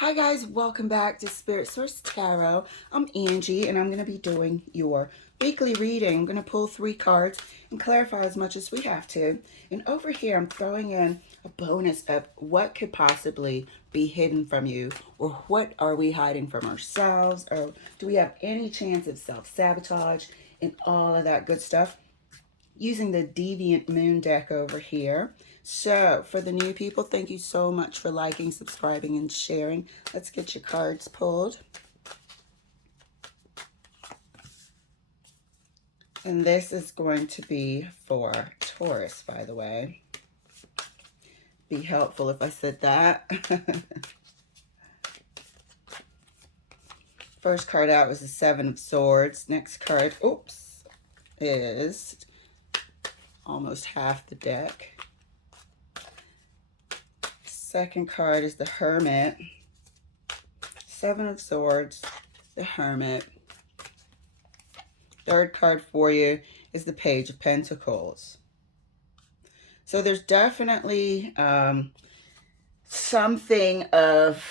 Hi guys, welcome back to Spirit Source Tarot. I'm Angie and I'm going to be doing your weekly reading. I'm going to pull 3 cards and clarify as much as we have to. And over here I'm throwing in a bonus of what could possibly be hidden from you, or what are we hiding from ourselves, or do we have any chance of self-sabotage and all of that good stuff, using the Deviant Moon deck over here. So for the new people, thank you so much for liking, subscribing, and sharing. Let's get your cards pulled. And this is going to be for Taurus, by the way. Be helpful if I said that. First card out was the 7 of Swords. Next card, oops, is almost half the deck. Second card is the Hermit. 7 of Swords, the Hermit. Third card for you is the Page of Pentacles. So there's definitely something of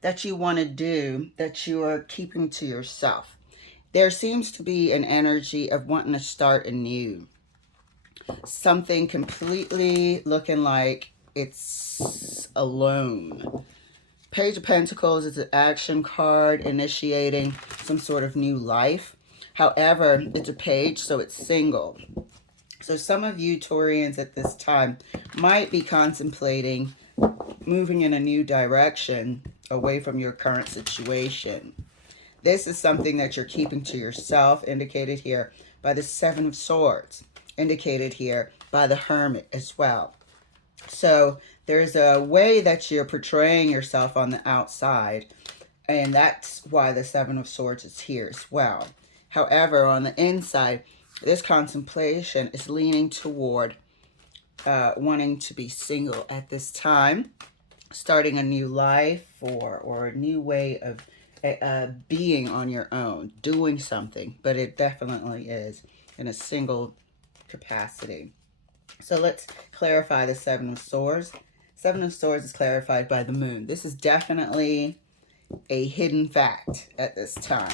that you want to do that you are keeping to yourself. There seems to be an energy of wanting to start anew. Something completely looking like it's alone. Page of Pentacles is an action card initiating some sort of new life. However, it's a page, so it's single. So some of you Taurians at this time might be contemplating moving in a new direction away from your current situation. This is something that you're keeping to yourself, indicated here by the 7 of Swords, indicated here by the Hermit as well. So there's a way that you're portraying yourself on the outside, and that's why the 7 of Swords is here as well. However, on the inside, this contemplation is leaning toward wanting to be single at this time, starting a new life or a new way of being on your own, doing something, but it definitely is in a single capacity. So let's clarify the 7 of Swords. 7 of Swords is clarified by the Moon. This is definitely a hidden fact at this time.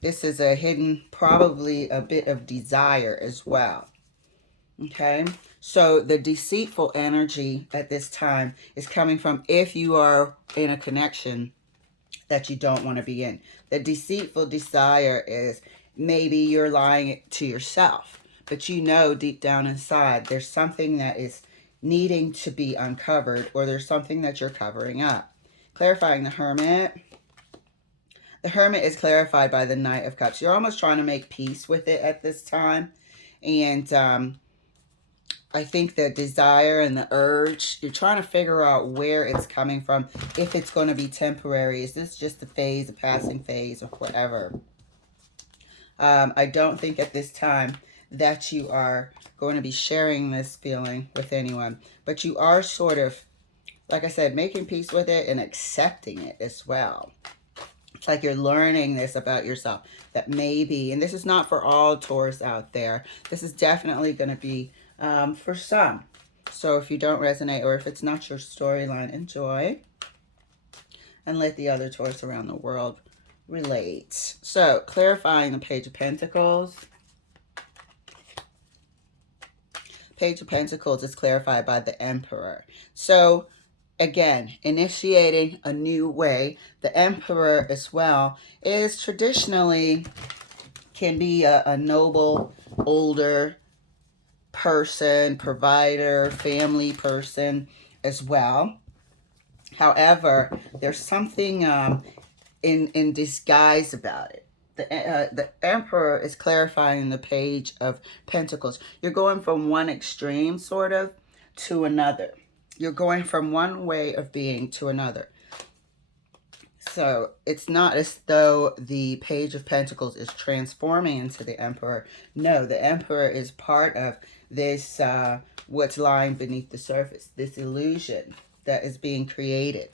This is a hidden, probably a bit of desire as well. Okay, so the deceitful energy at this time is coming from if you are in a connection that you don't want to be in. The deceitful desire is maybe you're lying to yourself, but you know deep down inside there's something that is needing to be uncovered, or there's something that you're covering up. Clarifying the Hermit. The Hermit is clarified by the Knight of Cups. You're almost trying to make peace with it at this time. And I think the desire and the urge, you're trying to figure out where it's coming from, if it's going to be temporary. Is this just a phase, a passing phase, or whatever? I don't think at this time that you are going to be sharing this feeling with anyone, but you are sort of, like I said, making peace with it and accepting it as well. It's like you're learning this about yourself, that maybe, and this is not for all Taurus out there, this is definitely going to be for some. So if you don't resonate, or if it's not your storyline, enjoy and let the other Taurus around the world relate. So clarifying the Page of Pentacles. Page of Pentacles is clarified by the Emperor. So again, initiating a new way. The Emperor as well is traditionally can be a noble, older person, provider, family person as well. However, there's something in disguise about it. The Emperor is clarifying the Page of Pentacles. You're going from one extreme, sort of, to another. You're going from one way of being to another. So it's not as though the Page of Pentacles is transforming into the Emperor. No, the Emperor is part of this, what's lying beneath the surface, this illusion that is being created.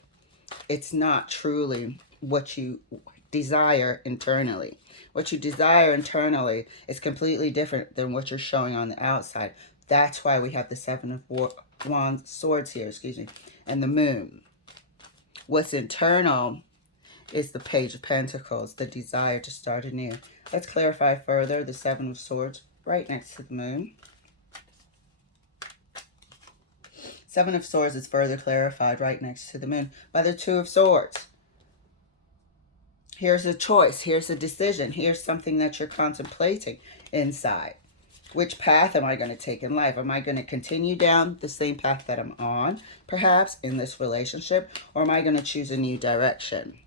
It's not truly what you desire internally. What you desire internally is completely different than what you're showing on the outside. That's why we have the 7 of Swords here, excuse me, and the Moon. What's internal is the Page of Pentacles, the desire to start anew. Let's clarify further the Seven of Swords right next to the Moon. Seven of Swords is further clarified right next to the Moon by the Two of Swords. Here's a choice. Here's a decision. Here's something that you're contemplating inside. Which path am I going to take in life? Am I going to continue down the same path that I'm on, perhaps, in this relationship? Or am I going to choose a new direction?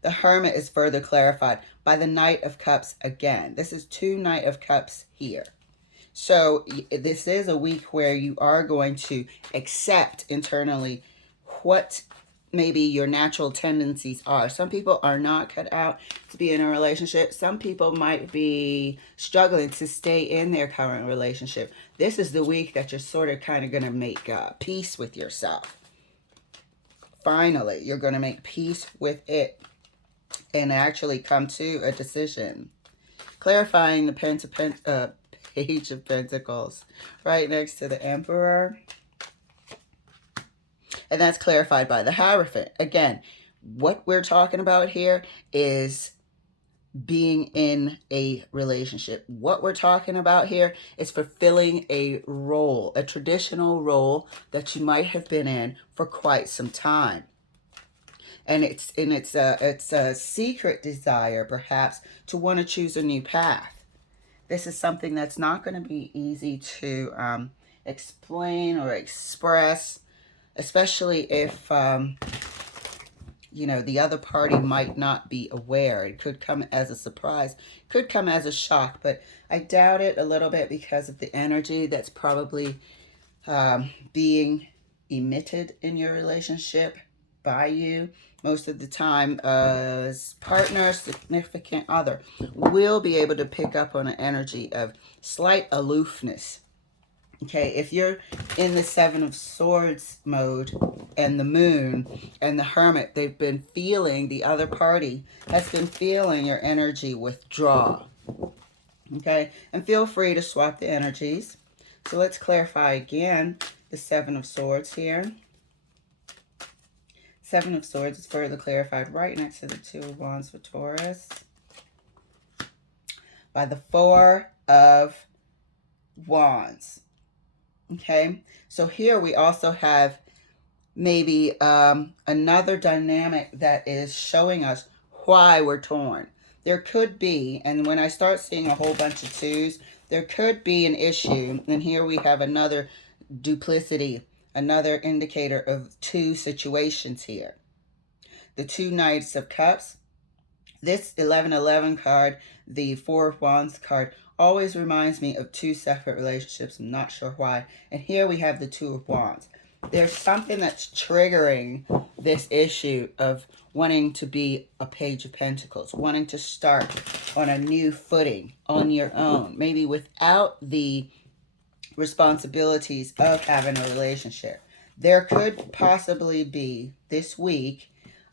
The Hermit is further clarified by the Knight of Cups again. This is 2 Knight of Cups here. So this is a week where you are going to accept internally what maybe your natural tendencies are. Some people are not cut out to be in a relationship. Some people might be struggling to stay in their current relationship. This is the week that you're sort of kind of going to make peace with yourself. Finally, you're going to make peace with it and actually come to a decision. Clarifying the Page of Pentacles right next to the Emperor. And that's clarified by the Hierophant. Again, what we're talking about here is being in a relationship. What we're talking about here is fulfilling a role, a traditional role that you might have been in for quite some time. And it's a secret desire, perhaps, to want to choose a new path. This is something that's not going to be easy to explain or express, especially if, you know, the other party might not be aware. It could come as a surprise, could come as a shock, but I doubt it a little bit because of the energy that's probably being emitted in your relationship by you. Most of the time, partner, significant other will be able to pick up on an energy of slight aloofness. Okay, if you're in the Seven of Swords mode and the Moon and the Hermit, they've been feeling, the other party has been feeling your energy withdraw. Okay, and feel free to swap the energies. So let's clarify again the Seven of Swords here. Seven of Swords is further clarified right next to the Two of Wands for Taurus by the Four of Wands. Okay, so here we also have maybe another dynamic that is showing us why we're torn. There could be, and when I start seeing a whole bunch of twos, there could be an issue. And here we have another duplicity, another indicator of two situations here. The two Knights of Cups. This 1111 card, the Four of Wands card, always reminds me of two separate relationships. I'm not sure why. And here we have the Two of Wands. There's something that's triggering this issue of wanting to be a Page of Pentacles, wanting to start on a new footing on your own, maybe without the responsibilities of having a relationship. There could possibly be this week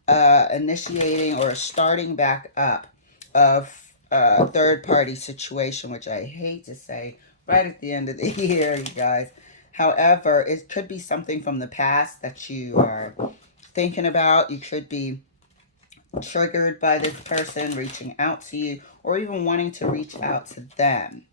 initiating or starting back up of a third-party situation, which I hate to say right at the end of the year, you guys. However, it could be something from the past that you are thinking about. You could be triggered by this person reaching out to you or even wanting to reach out to them.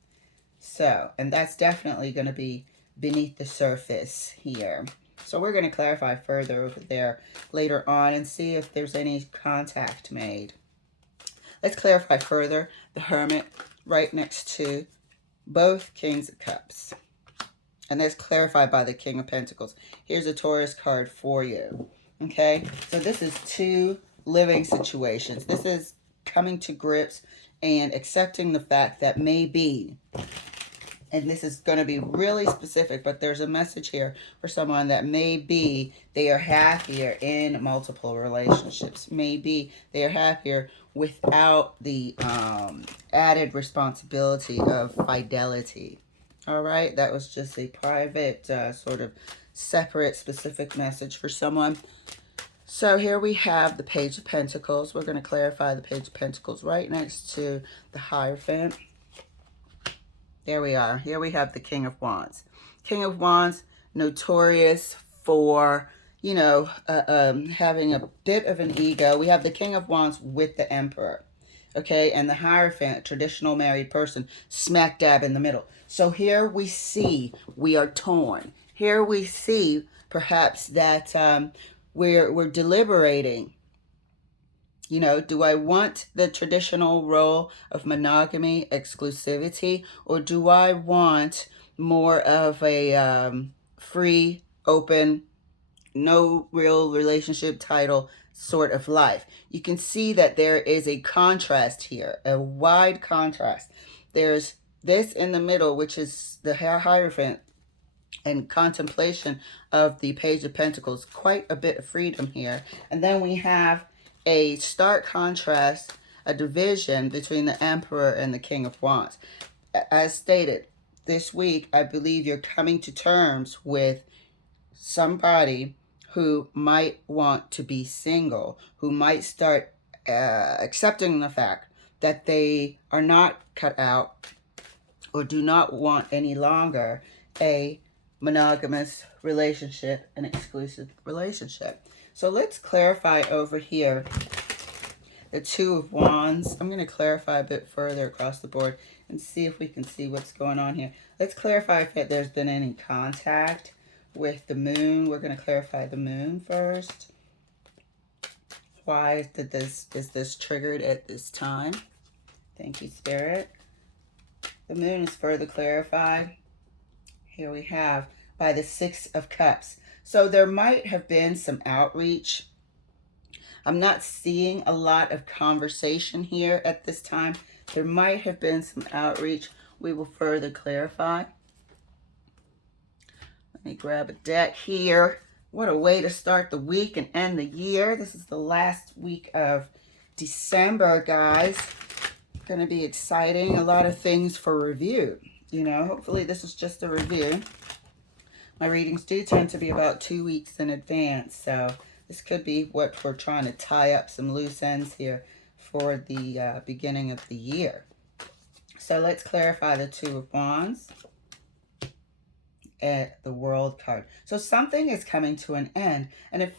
So, and that's definitely going to be beneath the surface here. So we're going to clarify further over there later on and see if there's any contact made. Let's clarify further the Hermit right next to both Kings of Cups. And that's clarified by the King of Pentacles. Here's a Taurus card for you. Okay? So this is two living situations. This is coming to grips and accepting the fact that maybe, and this is going to be really specific, but there's a message here for someone that maybe they are happier in multiple relationships. Maybe they are happier without the added responsibility of fidelity. All right, that was just a private, sort of separate, specific message for someone. So here we have the Page of Pentacles. We're going to clarify the Page of Pentacles right next to the Hierophant. There we are. Here we have the King of Wands. King of Wands, notorious for, having a bit of an ego. We have the King of Wands with the Emperor, okay, and the Hierophant, traditional married person, smack dab in the middle. So here we see we are torn. Here we see perhaps that we're deliberating. Do I want the traditional role of monogamy, exclusivity, or do I want more of a free, open, no real relationship title sort of life? You can see that there is a contrast here, a wide contrast. There's this in the middle, which is the Hierophant and contemplation of the Page of Pentacles. Quite a bit of freedom here. And then we have a stark contrast, a division between the Emperor and the King of Wands. As stated, this week, I believe you're coming to terms with somebody who might want to be single, who might start accepting the fact that they are not cut out or do not want any longer a monogamous relationship, an exclusive relationship. So let's clarify over here the Two of Wands. I'm going to clarify a bit further across the board and see if we can see what's going on here. Let's clarify if there's been any contact with the moon. We're going to clarify the moon first. Why is this triggered at this time? Thank you, Spirit. The moon is further clarified. Here we have by the Six of Cups. So there might have been some outreach. I'm not seeing a lot of conversation here at this time. There might have been some outreach. We will further clarify. Let me grab a deck here. What a way to start the week and end the year. This is the last week of December, guys. Going to be exciting. A lot of things for review. Hopefully this is just a review. My readings do tend to be about 2 weeks in advance, so this could be what we're trying to tie up some loose ends here for the beginning of the year. So let's clarify the Two of Wands at the World card. So something is coming to an end, and it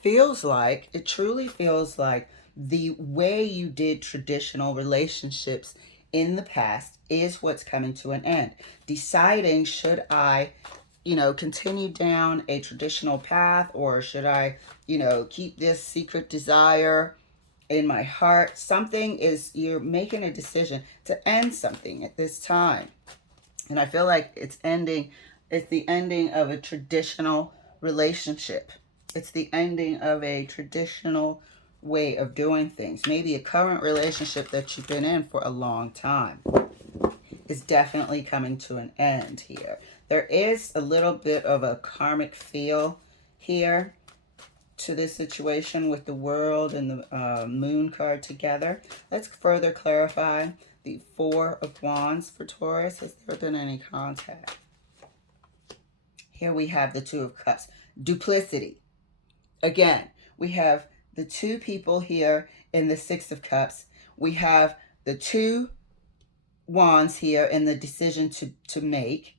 truly feels like the way you did traditional relationships in the past is what's coming to an end. Deciding, should I continue down a traditional path, or should I, keep this secret desire in my heart? You're making a decision to end something at this time. And I feel like it's the ending of a traditional relationship. It's the ending of a traditional way of doing things. Maybe a current relationship that you've been in for a long time is definitely coming to an end here. There is a little bit of a karmic feel here to this situation with the World and the Moon card together. Let's further clarify the Four of Wands for Taurus. Has there been any contact? Here we have the Two of Cups. Duplicity. Again, we have the two people here in the Six of Cups. We have the Two Wands here in the decision to make.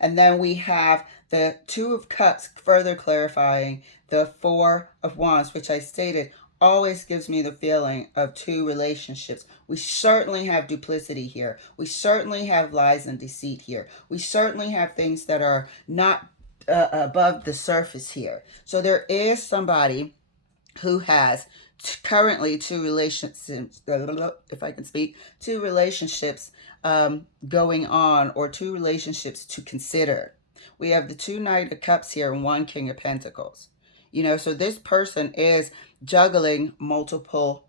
And then we have the Two of Cups further clarifying the Four of Wands, which I stated always gives me the feeling of two relationships. We certainly have duplicity here. We certainly have lies and deceit here. We certainly have things that are not above the surface here. So there is somebody who has currently two relationships, if I can speak, two relationships going on, or two relationships to consider. We have the two Knight of Cups here and one King of Pentacles. So this person is juggling multiple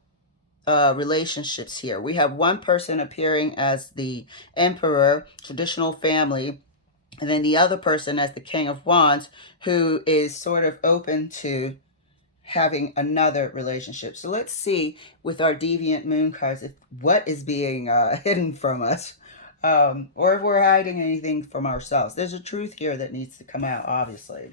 relationships here. We have one person appearing as the Emperor, traditional family, and then the other person as the King of Wands, who is sort of open to having another relationship. So let's see with our Deviant Moon cards what is being hidden from us, or if we're hiding anything from ourselves. There's a truth here that needs to come out, obviously.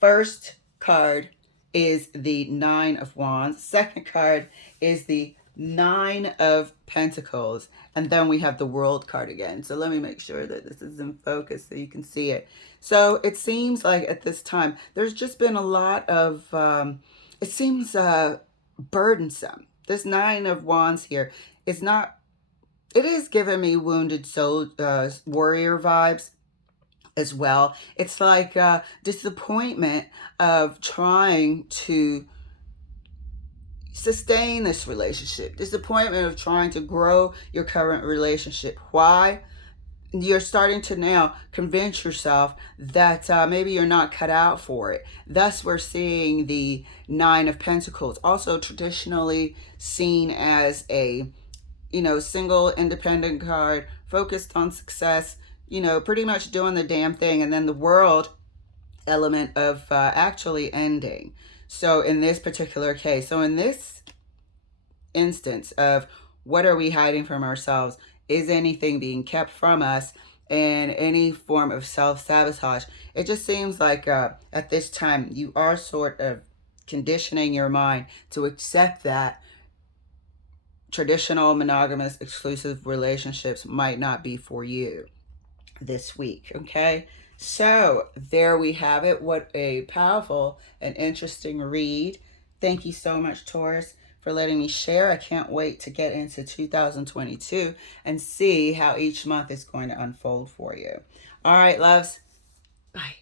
First card is the Nine of Wands. Second card is the Nine of Pentacles, and then we have the World card again. So let me make sure that this is in focus so you can see it. So it seems like at this time, there's just been a lot of, it seems burdensome. This Nine of Wands here is not, it is giving me wounded soul, warrior vibes as well. It's like disappointment of trying to sustain this relationship, disappointment of trying to grow your current relationship. Why? You're starting to now convince yourself that maybe you're not cut out for it. Thus, we're seeing the Nine of Pentacles, also traditionally seen as a, single independent card, focused on success, pretty much doing the damn thing. And then the World element of actually ending. So in this particular case, so in this instance of what are we hiding from ourselves, is anything being kept from us, and any form of self-sabotage, it just seems like at this time you are sort of conditioning your mind to accept that traditional monogamous exclusive relationships might not be for you this week. Okay, so there we have it. What a powerful and interesting read. Thank you so much, Taurus, for letting me share. I can't wait to get into 2022 and see how each month is going to unfold for you. All right, loves. Bye.